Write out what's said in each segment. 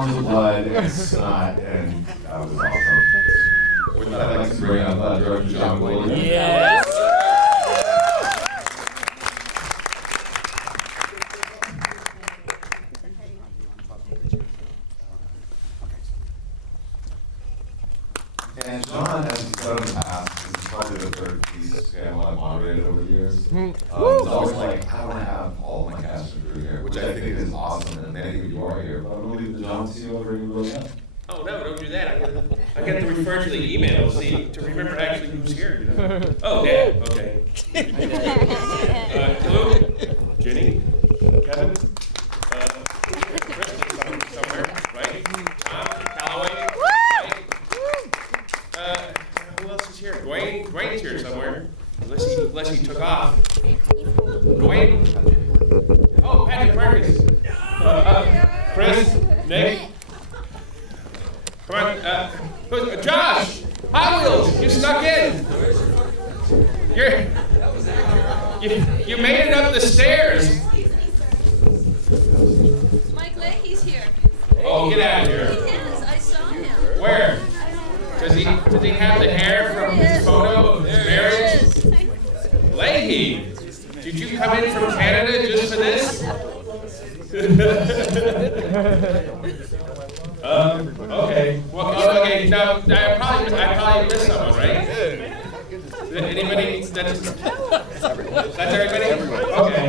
gallons of blood and snot, and that was awesome. With that, I'd like to bring up Director John Gulager. Yes! And John, as he's done in the past, this is probably the third piece of scandal I've moderated over the years. It's always like, I want to have all my cast and crew here, which I think is awesome, and many of you are here, but I'm going to leave the John to you over in the room. Oh no, don't do that. I got to refer to the email, see, to remember actually who's here. Oh, yeah, okay. Clu, Jenny, Kevin, Krista somewhere, right? Tom, Callaway, right? Who else is here? Duane's here somewhere, unless he took off. Duane? Oh, Patrick Marcus. Chris, Nick. Come on, Josh! Hot Wheels, you snuck in! You made it up the stairs! Mike Leahy's here. Oh, get out of here. He is, I saw him. Where? Does he have the hair from his photo of his marriage? Leahy! Did you come in from Canada just for this? Okay. Well, okay. No, I probably missed someone, right? Anybody? That's everybody. Okay.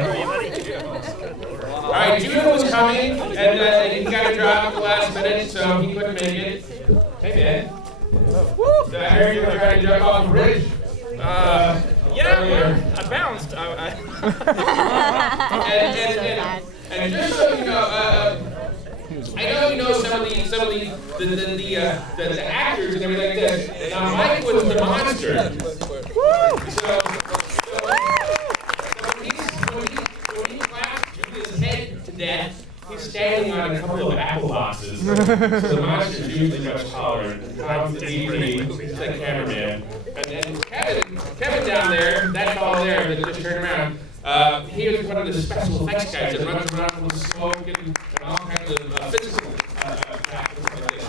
All right. Judah was coming, and he got a drop at the last minute, so he couldn't make it. Hey, man. I heard you were trying to jump off the bridge. Yeah, I bounced. And just so you know, I know you know some of the actors and everything like this. Now Mike was the monster. So when he clapped Judah's head to death, he's standing on a couple of apple boxes. So the monster's usually much taller. Tom's the DP, he's the cameraman. And then Kevin down there, that fellow there that just turned around. He was one of the special effects guys that runs around with smoke and all kinds of physical practice like this.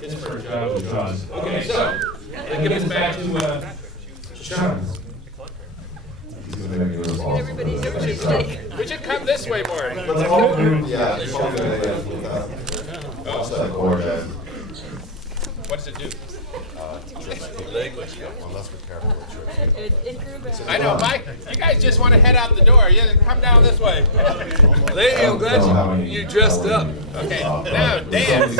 His first job was Jaws. Okay, so let's give this back to Sean. We should come this way more. Let's all move, yeah. What does it do? Unless we're careful with I know, Mike. You guys just want to head out the door. You come down this way. Lady, I'm glad you dressed up. Okay, now dance.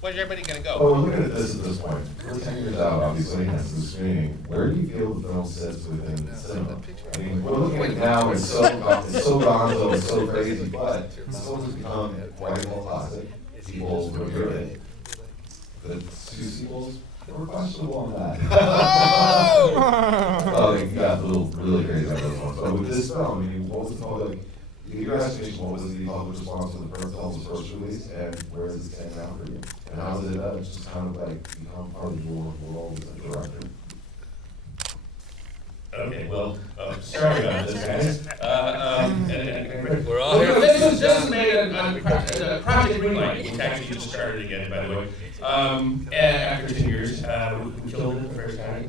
Where's everybody gonna go? Oh, we're looking at this at this point. We're 10 years out, obviously, and it's the screening. Where do you feel the film sits within cinema? I mean, we're looking at it now, it's so gonzo, it's so crazy, but this film has become quite a cult classic. People revere it. The two sequels, they were questionable on that. Oh, they got a little really crazy on those ones. But with this film, I mean, what was the public? Your estimation, what was the public response to the film's first release, and where is it standing now for you? And how is it just kind of like become part of your world as a director? Okay, well, sorry about this, guys. We're all here. This was just made on Project Greenlight, which actually just started again, by the way. After 10 years, we killed it the first time.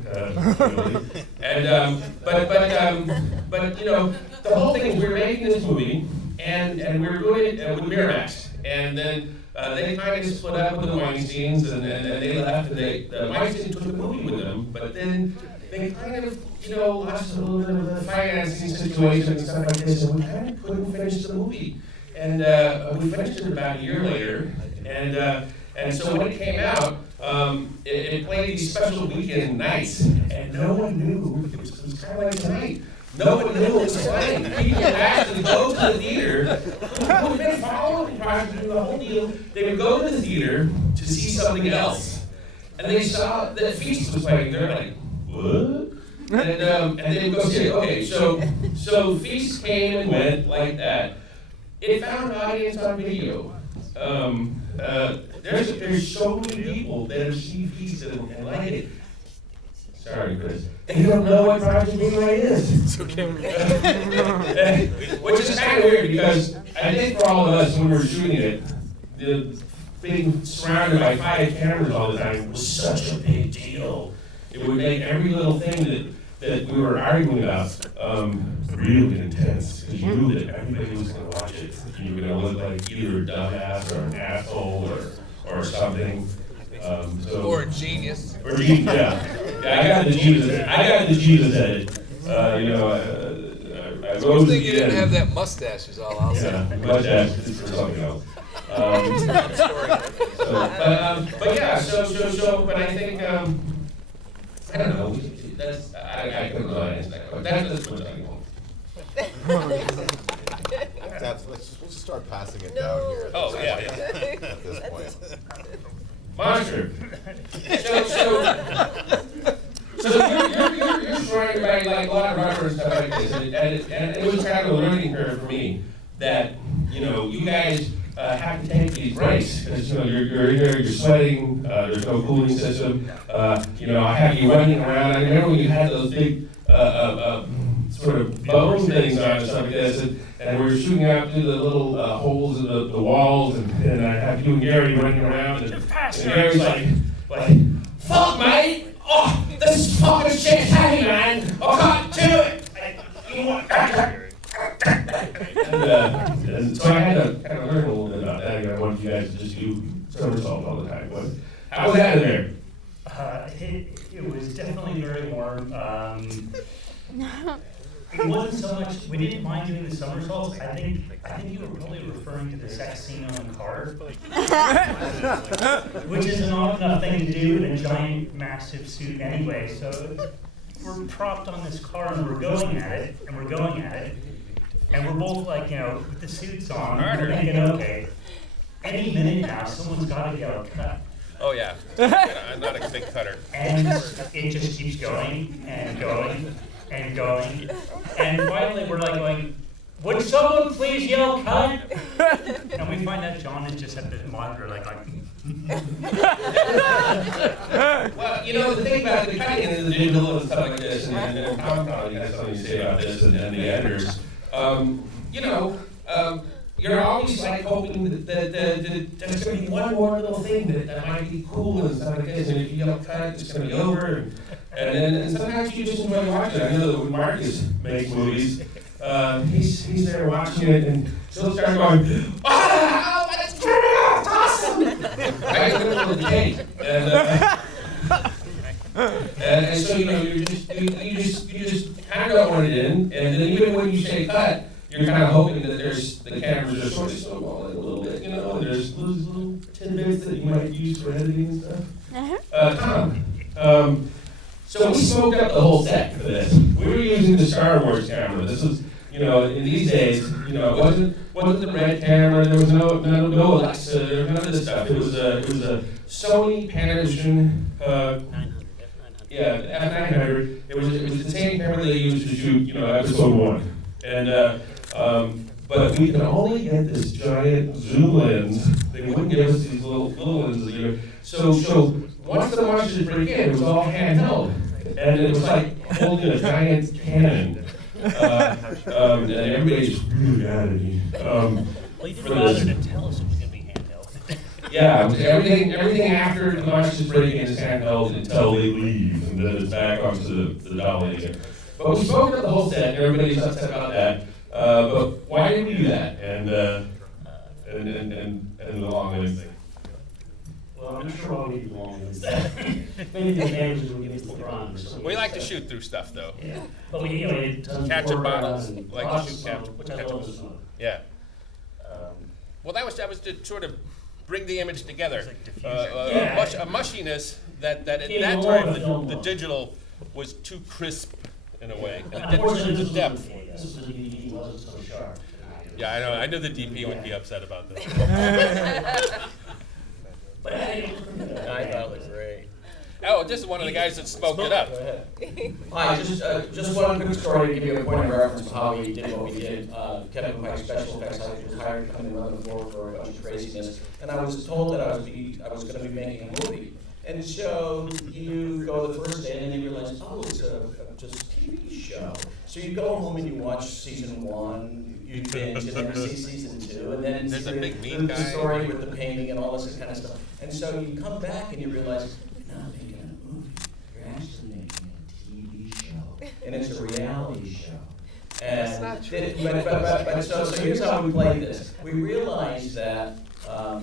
But you know, the whole thing is we're making this movie, and we're doing it with Miramax, and then they kind of split up with the Weinsteins, and they left, and the Weinstein took the movie with them, but then they kind of, you know, lost a little bit of the financing situation and stuff like this, and we kind of couldn't finish the movie. And we finished it about a year later, and so when it came out, it played these special weekend nights, and no one knew. It was kind of like tonight. No one knew it was playing. People would actually go to the theater. Who've been following the project through the whole deal. They would go to the theater to see something else, and they saw that Feast was playing. They're like, what? And they would go see it. Okay, so Feast came and went like that. It found an audience on video. There's so many people that have seen Feast and like it. Sorry, Chris. They don't know what Project Greenlight is. It's okay. Which is kind of weird because I think for all of us when we were shooting it, being surrounded by 5 cameras all the time was such a big deal. It would make every little thing that we were arguing about really intense because you knew that everybody was going to watch it. You were going to look like either a dumbass or an asshole or something. Or a genius. Or genius, yeah. I got the Jesus edit. I Good rose thing you didn't again. have that mustache is all I'll say. Yeah, mustache is for something else. But I think, I don't know, I couldn't really answer that question. That's what I'm going. We'll just start passing it down here. Oh, yeah. At this point. Monster. You're surrounded by like a lot of rubber and stuff like this, and it was kind of a learning curve for me that you guys have to take these breaks because you're in there, you're sweating, there's no cooling system. I have you running around. I remember when you had those big sort of bone things on or something like this, and we were shooting out through the little holes in the walls, and I have you and Gary running around, and Gary's like, fuck mate! Oh, this is fucking shit heavy, man! I can't do it! And so I had to kind of learn a little bit about that. I wanted you guys to just do somersault all the time. How was that in there? It was definitely very warm. It wasn't so much, we didn't mind doing the somersaults. I think you were probably referring to the sex scene on the car, which is an odd enough thing to do in a giant, massive suit anyway. So we're propped on this car and we're going at it, and we're both like, with the suits on, we're thinking, okay, any minute now, someone's got to get a cut. Oh, yeah. I'm not a big cutter. And it just keeps going and going and going. And finally we're like going, would someone please yell cut? And we find out John is just at the monitor like Well, the thing about the cutting and the digital and stuff like this, and Tom probably has something to say about this, and the editors, you're always like hoping that there's going to be one more little thing that might be cool and stuff like this, and if you yell cut, it's going to be over. And sometimes you just enjoy watching it. I know that when Marcus makes movies, he's there watching it and he'll start going, "Wow, that's great! That's awesome!" I get a little tape, and so you just kind of don't want it in, and then even when you say cut, you're kind of hoping that the cameras are sort of snowballing a little bit, there's those little tidbits that you might use for editing and stuff. Tom. So we smoked up the whole set for this. We were using the Star Wars camera. This was, in these days, it wasn't the red camera. There was no Alexa. There was none of this stuff. It was a Sony Panavision, F900. It was the same camera they used to shoot, episode 1. And but we could only get this giant zoom lens. They wouldn't give us these little lenses. So once the monsters break in, it was all handheld. And it was like holding a giant cannon. And everybody's really mad at me. well, you didn't bother to tell us it was going to be handheld. Yeah, everything after the monsters break in is handheld until they leave, and then it's back onto the dolly again. But we spoke up the whole set, and everybody's upset about that. But why did we do that? And the long list thing. Well, I'm not sure why we did the long list. Maybe the managers would give us the bronze. We like to shoot through stuff, though. Yeah, but we did tons of Capture work bottles, and like lots shoot of smoke, capture- which I capture- love the smoke. Yeah. Well, that was to sort of bring the image together. It's like diffusion. A mushiness that at Yeah, that more time of a film the look. digital was too crisp in a way. And it Unfortunately, didn't this show was the depth. this was the DVD wasn't so sharp. Yeah, I know. I knew the DP would be upset about that. But I thought it was great. Oh, this is one of the guys that smoked it up. Hi, just one quick story to give you a point of reference to how we did what we did. Kevin Pike, special effects actor, was hired to come and run the floor for a bunch of craziness, and I was told that I was going to be making a movie. And so you go the first day and then you realize, oh, it's just a TV show. So you go home and you watch season 1, you binge, and then you see season 2, and then There's a big the mean guy. story with the painting and all this kind of stuff. And so you come back and you realize, you're not making a movie, you're actually making a TV show. And it's a reality show. And That's not true. But so here's how we played this. We realized that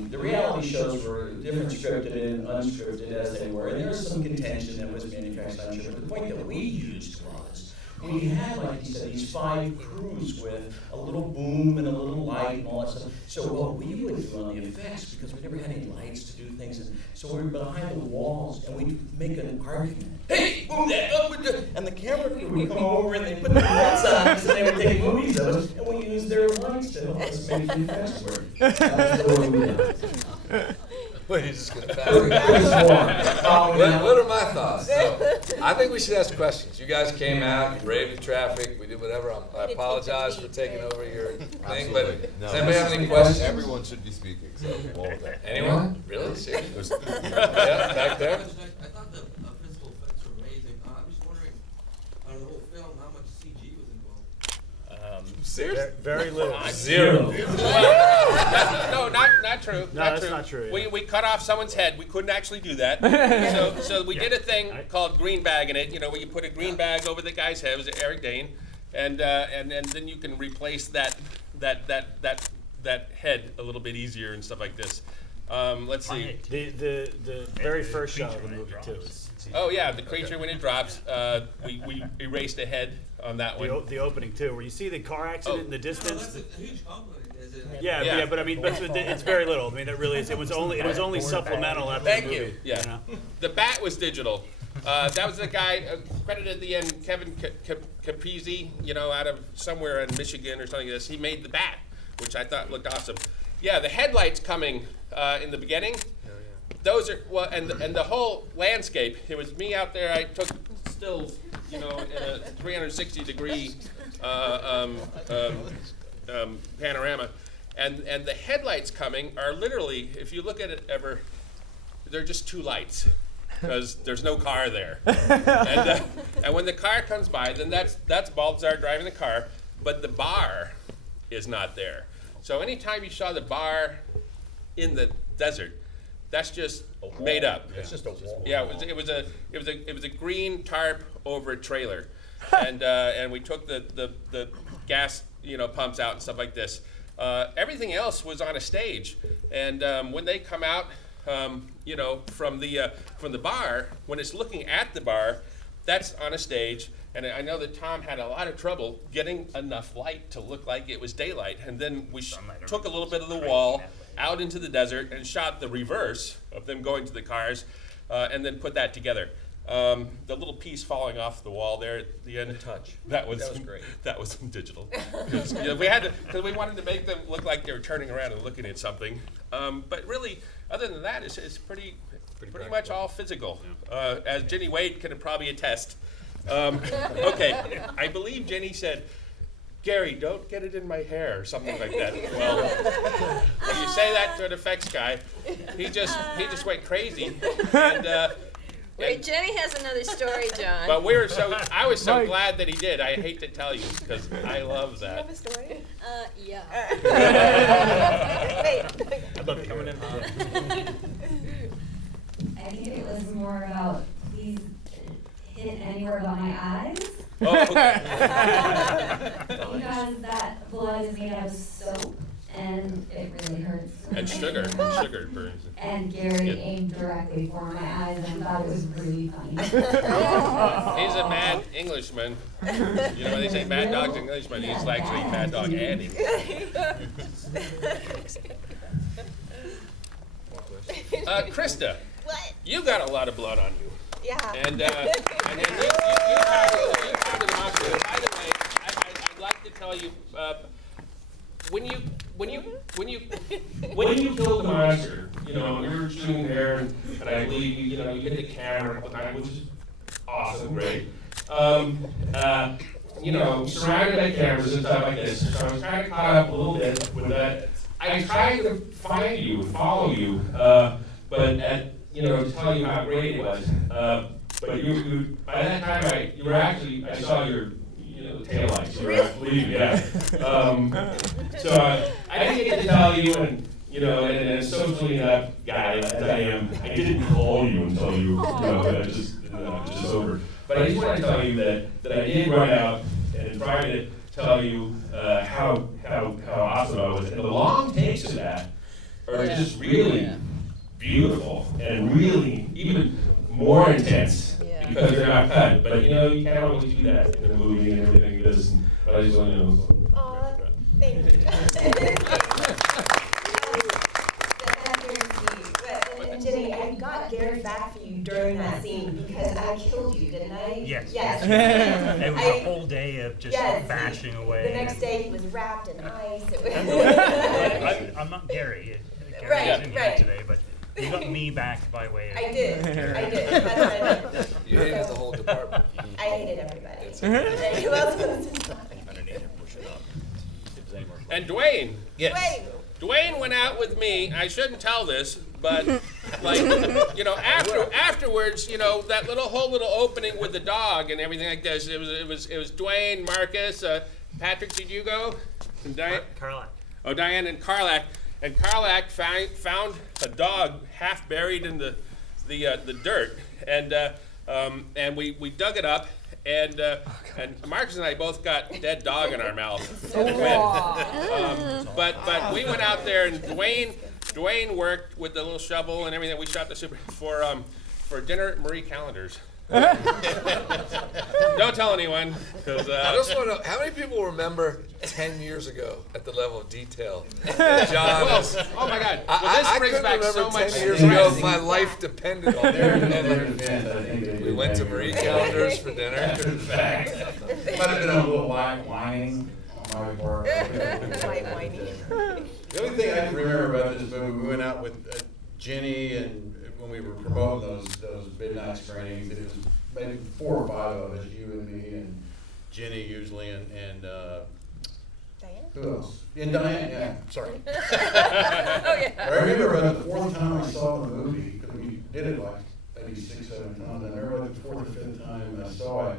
the reality shows were different scripted and unscripted as they were, and there was some contention that was manufactured, I'm sure. But the point that we used was, we had, like you said, these 5 crews with a little boom and a little light and all that stuff. So what we would do on the effects, because we never had any lights to do things, and so we were behind the walls and we'd make an argument. Hey, boom that up with the, and the camera crew would come over and they put the lights on us and they would take movies of us, and we used their lights to help us make the effects work. That was what we did. Wait, you're just gonna pass it. What are my thoughts? No, I think we should ask questions. You guys came out, you braved the traffic, we did whatever. I apologize for taking over your thing, but does anybody have any questions? Everyone should be speaking, so we'll with that. Anyone? Really? Seriously? Yeah, back there? I thought the physical effects were amazing. I was wondering, out of the whole film, how much CG was involved? Seriously? Very little. Zero. No, not true. No, that's not true, yeah. We cut off someone's head. We couldn't actually do that. So we did a thing called green bagging it. You know, where you put a green bag over the guy's head. It was Eric Dane, and then you can replace that head a little bit easier and stuff like this. Let's see. The very first shot of the movie too. Oh yeah, the creature when it drops. We erased a head on that one. The opening too, where you see the car accident in the Well, distance. that's a huge compliment. Yeah, but I mean, but it's very little. I mean, it really is. It was only supplemental after Thank the movie. you. Yeah. You know? The bat was digital. That was the guy credited at the end, Kevin Capizzi, you know, out of somewhere in Michigan or something like this. He made the bat, which I thought looked awesome. Yeah, the headlights coming in the beginning. Those are and the whole landscape. It was me out there. I took stills, you know, in a 360-degree panorama, and the headlights coming are literally, if you look at it ever, they're just 2 lights because there's no car there. And when the car comes by, then that's Balthazar driving the car, but the bar is not there. So anytime you saw the bar in the desert, that's just made up. It's just a wall. Yeah, it was a green tarp over a trailer, and we took the gas, you know, pumps out and stuff like this. Everything else was on a stage, and when they come out, you know, from the bar, when it's looking at the bar, that's on a stage. And I know that Tom had a lot of trouble getting enough light to look like it was daylight, and then we took a little bit of the wall out into the desert and shot the reverse of them going to the cars, and then put that together. The little piece falling off the wall there at the end. Touch. That was great. That was digital. You know, we had to, because we wanted to make them look like they were turning around and looking at something. But really, other than that, it's pretty much all physical, as Jenny Wade can probably attest. Okay, I believe Jenny said, "Gary, don't get it in my hair," or something like that. Well, when you say that to an effects guy, he just went crazy. And, Wait, Jenny has another story, John. but I was so glad that he did. I hate to tell you, because I love that. Have a story? Yeah. I'd love coming in. I think it was more about please hit anywhere but my eyes. Oh, okay. Because that blood is made out of soap and it really hurts. And sugar burns. And Gary aimed directly for my eyes and I thought it was really funny. He's a mad Englishman. You know when they say mad dog's Englishman, he's actually Mad Dog Annie. Krista, What? you got a lot of blood on you. Yeah. And then you had an Oscar. By the way, I'd like to tell you, when you killed the monster, you know, we were shooting there, and I believe you hit the camera a couple times, which is awesome, great. You know, surrounded by cameras and stuff like this. So I was kind of caught up a little bit with that. I tried to find you, follow you, but to tell you how great it was. But you by that time, you were actually, I saw your, taillights. You were, I believe, yeah. So I didn't get to tell you, and and socially enough guy as I am, I didn't call you until just over. But I just want to tell you that I did run out and try to tell you how awesome I was. And the long takes of that are just really beautiful and really even more intense because they're not cut. But you can't always do that in a movie and everything like this. But I just want to know. Aw, thank you. And Jenny, I got Gary back for you during that scene because I killed you, didn't I? Yes. Yes. It was a whole day of just bashing away. The next day he was wrapped in ice. I'm not Gary. Gary Right, isn't here today, but you got me back by way of I did. Gary. I did. That's what I did. You hated the whole department. I hated everybody. And who else was in the And Duane. Yes. Duane went out with me. I shouldn't tell this, but afterwards, that whole little opening with the dog and everything like this. It was Duane, Marcus, Patrick. Did you go? And Diane. Carlac. Oh, Diane and Carlac. And Carlac found a dog half buried in the dirt, and we dug it up. And Marcus and I both got dead dog in our mouth. But we went out there, and Duane worked with the little shovel and everything. We shot the super for dinner at Marie Callender's. Don't tell anyone. I just want to know, how many people remember 10 years ago at the level of detail that John is? Oh my God. I brings couldn't back remember so 10 much years ago if my life depended on it. We went to Marie Callender's for dinner. In fact, might have been a little whining on my part. The only thing I can remember about this movie, we went out with Jenny, and when we were promoting those midnight screenings, it was maybe 4 or 5 of us, you and me and Jenny usually, and Diane? who else? And Diane, yeah, sorry. Oh, yeah. I remember about the 4th time I saw the movie, because we did it like maybe 6, 7 times. I remember like the 4th or 5th time I saw it,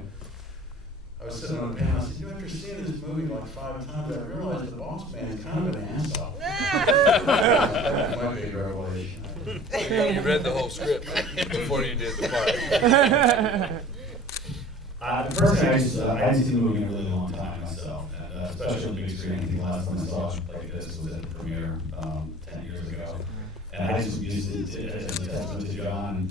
I was sitting on a panel, I said, after seeing this movie like 5 times, I realized the boss man is kind of an asshole. That might be a revelation. You read the whole script before you did the part. The first thing I hadn't seen the movie in a really long time myself, and especially on the big screen. I think the last time I saw it like this was at the premiere 10 years ago. And I just used it as a testament to John,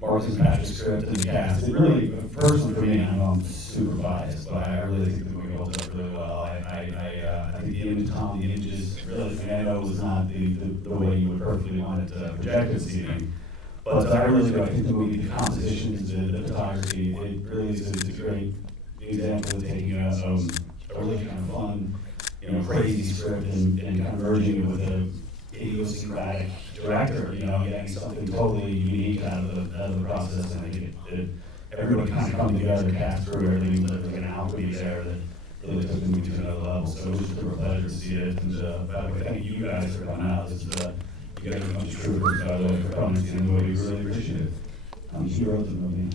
Marcus and Patrick's script and the cast. It really, personally for me, I know I'm super biased, but I really think the movie holds up really well. I think the image, Tom, the images, really, I know it was not the way you would perfectly want it projected this evening. But I really do. I think the movie, the compositions, the photography, it really is a great example of taking a really kind of fun, crazy script and kind of merging it with a idiosyncratic director, getting something totally unique out of the process. And I think everybody kind of come together, cast through everything, like an alchemy there that really took the movie to another level. So it was just a real pleasure to see it. And by the way, thank you guys for coming out. You guys are a bunch of troopers, by the way, for coming and seeing the movie. We really appreciate it. He wrote the movie.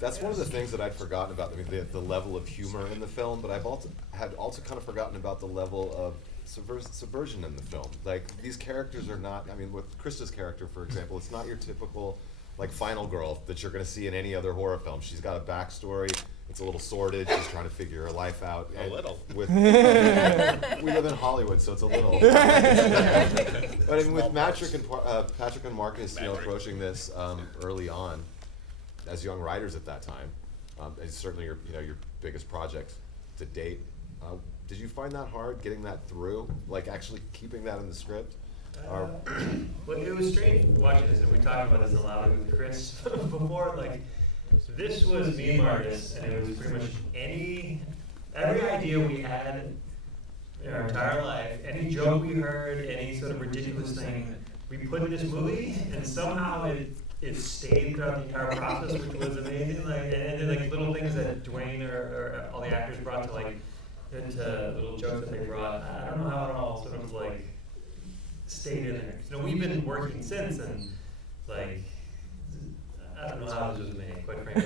That's one of the things that I'd forgotten about. I mean, the level of humor in the film, but I've also kind of forgotten about the level of subversion in the film. Like, these characters are not, I mean, with Krista's character, for example, it's not your typical, like, final girl that you're going to see in any other horror film. She's got a backstory. It's a little sordid. She's trying to figure her life out. A little. We live in Hollywood, so it's a little. But I mean, with Patrick and Marcus, approaching this early on, as young writers at that time, it's certainly your biggest project to date. Did you find that hard, getting that through, like actually keeping that in the script? Well, it was strange watching this, and we talked about this a lot with Chris before. Like, this was me and Marcus, and it was pretty much every idea we had in our entire life, any joke we heard, any sort of ridiculous thing, we put in this movie, and somehow it stayed throughout the entire process, which was amazing. Like, and then like little things that Duane or all the actors brought to into little jokes that they brought. I don't know how it all sort of like stayed in there. You know, we've been working since, and like, I don't know how this was made, quite frankly.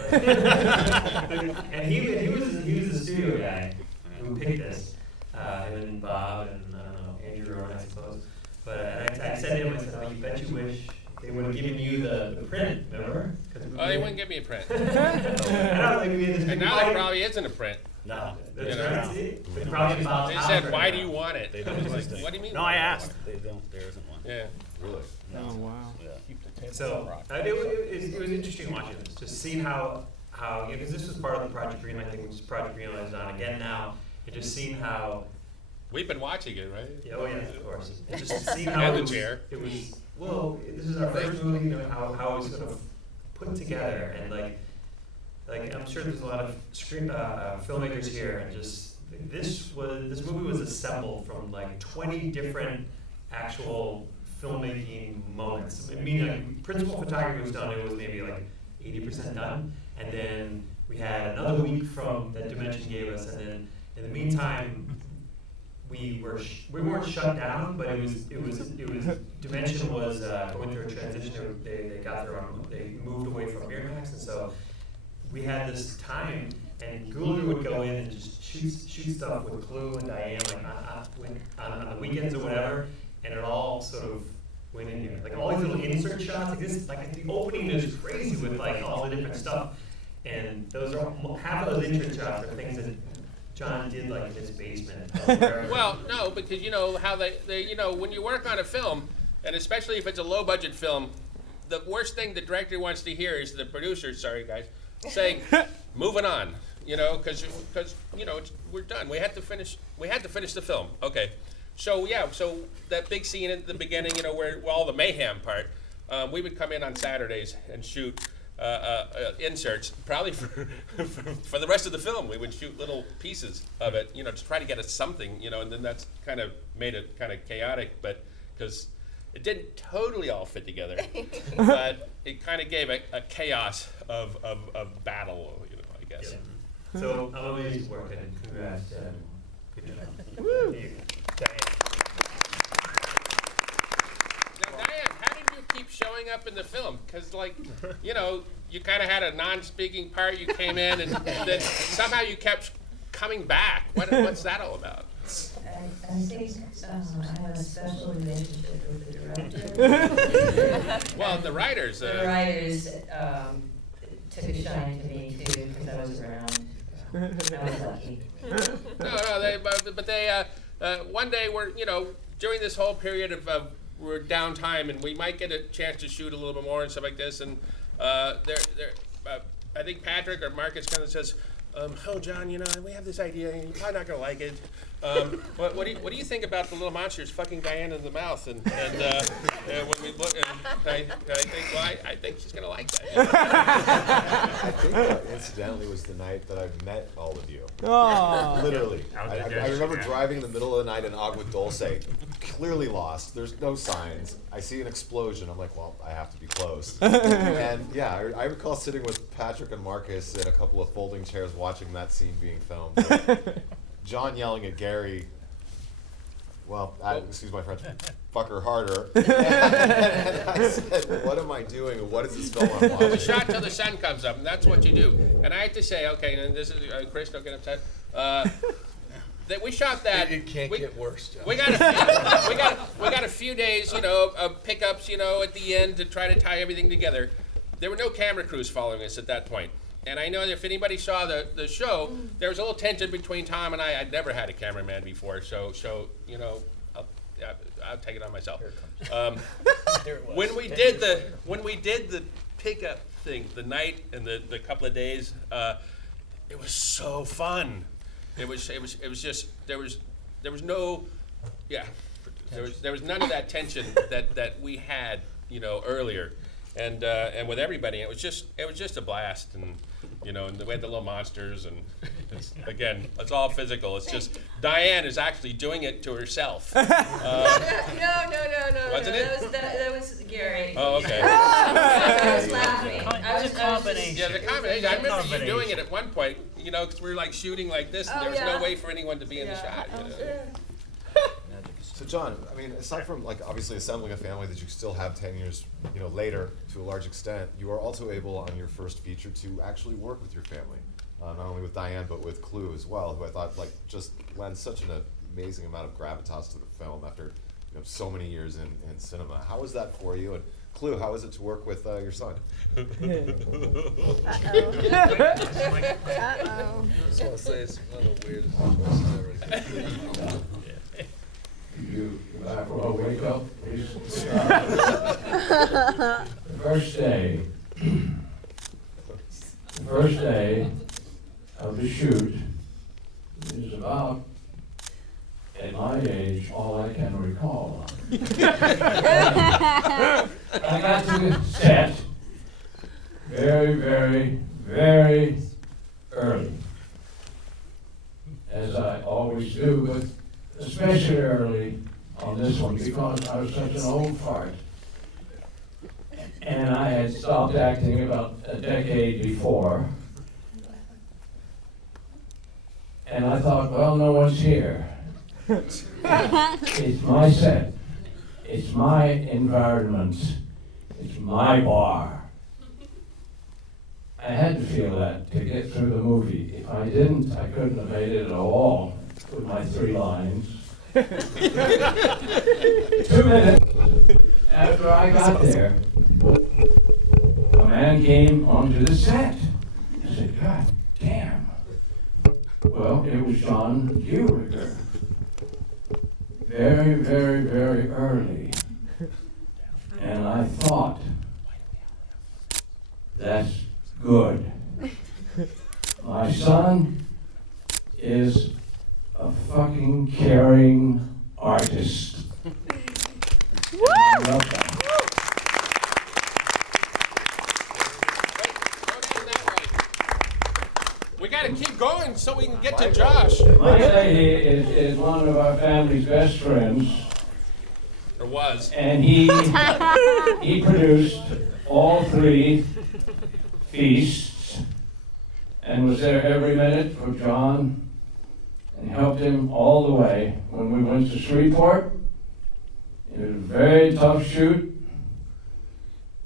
And he was the studio guy who picked this, him and Bob and I don't know, Andrew Rowan, I suppose. But I said to him, I said, oh, you bet you wish they would have given you the print, remember? Oh, they wouldn't give me a print. I don't think we had this And now there probably isn't a print. No. You know? They probably They said, why do you want it? They don't I was like, exist. what do you mean? No, I asked. They don't. There isn't one. Yeah. Really? Oh, wow. Yeah. So it was interesting watching this, just seeing how because this was part of the Project Green, I think, which is Project Green is on again now, and just seeing how. We've been watching it, right? Yeah, oh yeah, of course. And just seeing how And it the was, chair. it was, well, this is our first movie, you know, how it was sort of put together, and like I'm sure there's a lot of filmmakers here, and just this movie was assembled from like 20 different actual filmmaking moments. I mean, like, principal photography was done, it was maybe like 80% done, and then we had another week from that Dimension gave us, and then in the meantime, we weren't shut down, but it was Dimension was going through a transition. They got their own, they moved away from Miramax, and so we had this time, and Gulager would go in and just shoot stuff with Clu and Diane, like on the weekends or whatever, and it all sort of went in here. Like all these little insert shots, like this, like the opening is crazy with like all the different stuff, and those are half of those insert shots are things that John did like in his basement. Well, no, because you know how they you know, when you work on a film, and especially if it's a low budget film, the worst thing the director wants to hear is the producer, sorry guys, saying, moving on, you know, because you know, we're done. We had to finish the film. Okay. So yeah, so that big scene at the beginning, you know, where all the mayhem part, we would come in on Saturdays and shoot inserts, probably for the rest of the film. We would shoot little pieces of it, you know, to try to get us something, you know, and then that's kind of made it kind of chaotic, but because it didn't totally all fit together, but it kind of gave a chaos of battle, you know, I guess. Yeah. So I'm amazed working. Congrats, good job. Woo. Diane, how did you keep showing up in the film? Because, like, you know, you kind of had a non-speaking part. You came in, and then somehow you kept coming back. What's that all about? I think I have a special relationship with the director. Well, the writers. The writers took a shine to me too because I was around. I was lucky. But they one day you know, during this whole period of we're downtime, and we might get a chance to shoot a little bit more and stuff like this, and I think Patrick or Marcus kind of says, oh John, you know, we have this idea, and you're probably not gonna like it. What do you think about the little monsters fucking Diane in the mouth? And when we look, and I think, well, I think she's gonna like that. I think that incidentally was the night that I met all of you. Oh. Literally. I remember driving in the middle of the night in Agua Dulce, clearly lost. There's no signs. I see an explosion. I'm like, well, I have to be close. And yeah, I recall sitting with Patrick and Marcus in a couple of folding chairs watching that scene being filmed. John yelling at Gary, well, excuse my French, fuck her harder. And I said, what am I doing? And what is this film I'm watching? We shot till the sun comes up, and that's what you do. And I have to say, okay, and this is, Chris, don't get upset. That we shot that. It can't get worse, John. We got a few days, you know, of pickups, you know, at the end to try to tie everything together. There were no camera crews following us at that point. And I know that if anybody saw the show, there was a little tension between Tom and I. I'd never had a cameraman before, so you know, I'll take it on myself. When we did the pickup thing, the night and the couple of days, it was so fun. It was just there was no there was none of that tension that we had, you know, earlier. And with everybody, it was just a blast, and you know, and we had the little monsters, and again, it's all physical. It's just Diane is actually doing it to herself. No. Wasn't it? That was Gary. Oh, okay. I was laughing. I was combination. Yeah, the combination. I remember you doing it at one point, you know, because we were like shooting like this, and there was no way for anyone to be in the shot. You know? So John, I mean, aside from like obviously assembling a family that you still have 10 years, later to a large extent, you are also able on your first feature to actually work with your family, not only with Diane but with Clu as well, who I thought like just lends such an amazing amount of gravitas to the film after so many years in cinema. How was that for you? And Clu, how is it to work with your son? I just want to say it's one of the weirdest questions ever. You back for a wake up, please. The first day of the shoot is about, at my age, all I can recall. I got to the set very, very, very early, as I always do, but especially early on this one because I was such an old fart. And I had stopped acting about a decade before. And I thought, well, no one's here. It's my set. It's my environment. It's my bar. I had to feel that to get through the movie. If I didn't, I couldn't have made it at all with my 3 lines. 2 minutes after I got there, a man came onto the set. I said, God damn. Well, it was John Gulager. Very, very, very early. And I thought, that's good. My son is a fucking caring artist. Woo! I love that. We got to keep going so we can get to Josh. My lady is one of our family's best friends. Or was. And he produced all 3 feasts and was there every minute for John and helped him all the way. When we went to Shreveport, it was a very tough shoot.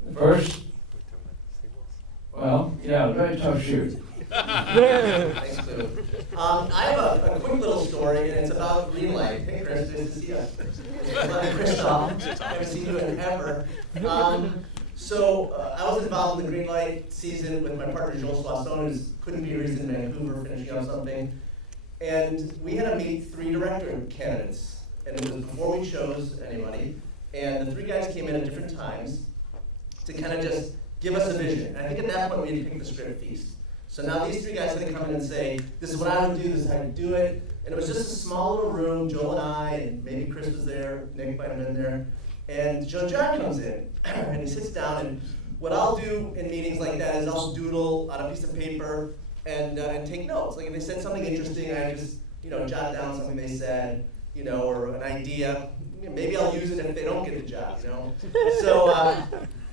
The first, very tough shoot. Thanks, Lou. I have a quick little story, and it's about Greenlight. Hey, Chris, nice to see you. Krista, I haven't seen you in ever. So I was involved in the Greenlight season with my partner Joel Swasson, who couldn't be here. He's in Vancouver finishing up something. And we had to meet 3 director candidates, and it was before we chose anybody. And the 3 guys came in at different times to kind of just give us a vision. And I think at that point we had picked the script feast. So now these 3 guys had to come in and say, this is what I would do, this is how I would do it. And it was just a small little room, Joel and I, and maybe Chris was there, Nick might have been there. And John comes in, and he sits down, and what I'll do in meetings like that is I'll doodle on a piece of paper and take notes. Like if they said something interesting, I just jot down something they said, or an idea. Maybe I'll use it if they don't get the job,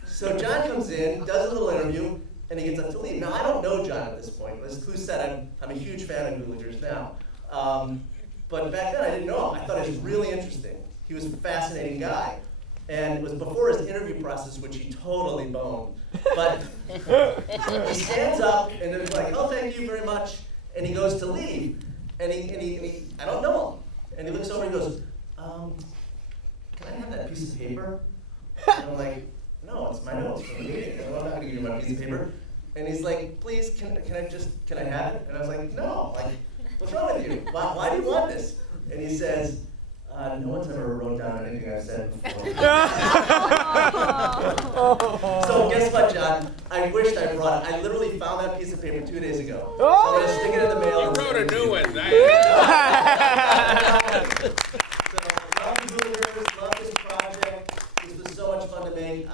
So John comes in, does a little interview, and he gets up to leave. Now, I don't know John at this point. As Clu said, I'm a huge fan of Gulager's now. But back then, I didn't know him. I thought he was really interesting. He was a fascinating guy. And it was before his interview process, which he totally boned. But he stands up, and they're like, oh, thank you very much. And he goes to leave. And he I don't know him. And he looks over and goes, can I have that piece of paper? And I'm like, no, it's my notes from the meeting. I'm not going to give you my piece of paper. And he's like, please, can I have it? And I was like, no, what's wrong with you? Why do you want this? And he says, no one's ever wrote down anything I've said before. So guess what, John? I wished I brought it. I literally found that piece of paper 2 days ago. So I'm going to stick it in the mail. You wrote a new one. Love this project. This was so much fun to make.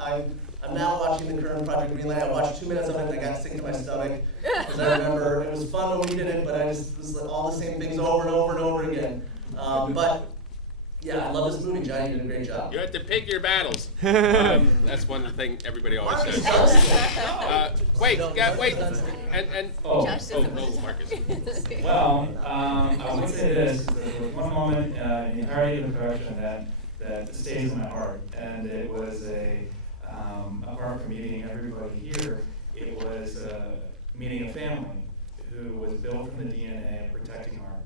I'm now watching the current Project Greenlight. I watched 2 minutes of it and I got sick to my stomach. Because I remember it was fun when we did it, but it was like all the same things over and over and over again. But yeah, I love love this movie. Johnny did a great job. You have to pick your battles. That's one thing everybody always Marcus says. Wait, Oh, Marcus. Well, I would say this, that there was one moment in the entirety of the production that stays in my heart, and it was apart from meeting everybody here, it was meeting a family who was built from the DNA of protecting art,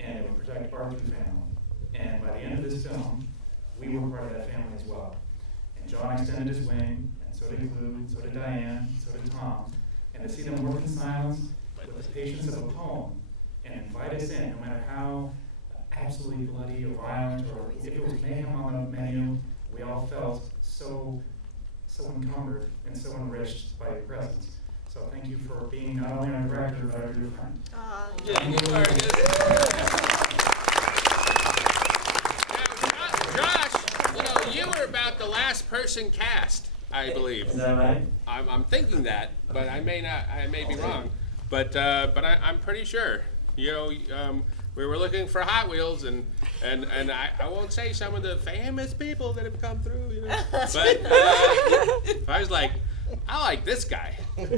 and it would protect art through family. And by the end of this film, we were part of that family as well. And John extended his wing, and so did Clu, so did Diane, so did Tom. And to see them work in silence with the patience of a poem and invite us in, no matter how absolutely bloody or violent, or if it was mayhem on the menu, we all felt so encumbered and so enriched by your presence. So thank you for being not only our director, but our dear friend. Josh, you were about the last person cast, I believe. Is that right? I'm thinking that, but I may be wrong. But I'm pretty sure. We were looking for Hot Wheels, and I won't say some of the famous people that have come through, but I was like, I like this guy. And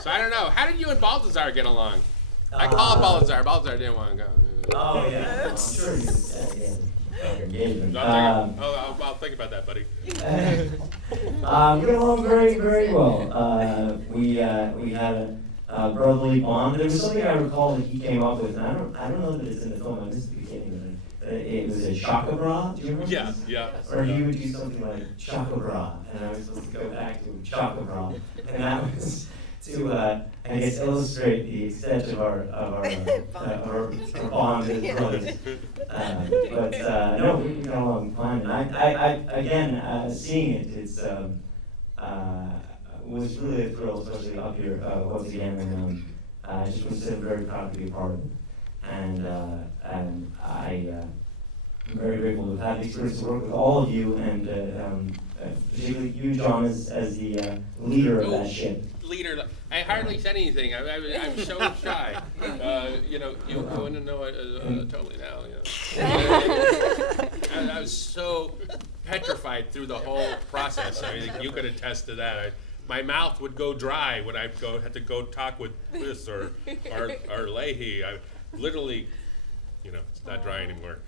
so I don't know. How did you and Balthazar get along? I called Balthazar. Balthazar didn't want to go. Oh yeah, I'm sure you said engagement. I'll think about that, buddy. We get along very, very well. We had a brotherly bond. There was something I recall that he came up with, and I don't know that it's in the film. I missed the beginning of it. It was a chaka bra. Do you remember? Yeah, this? yeah. Or he would do something like chaka bra, and I was supposed to go back to chaka bra, and that was to I guess illustrate the extent of our bond as brothers. But no, we got along fine. And I again seeing it, it's was really a thrill, especially up here once again, and I just was very proud to be a part of it. And I'm very grateful to have had the experience to work with all of you, and particularly you, John, as the leader of that ship. Leader, I hardly said anything. I'm so shy. You wouldn't know it totally now. I was so petrified through the whole process. I mean, you could attest to that. My mouth would go dry when I had to go talk with Chris or Leahy. I literally, it's not dry anymore.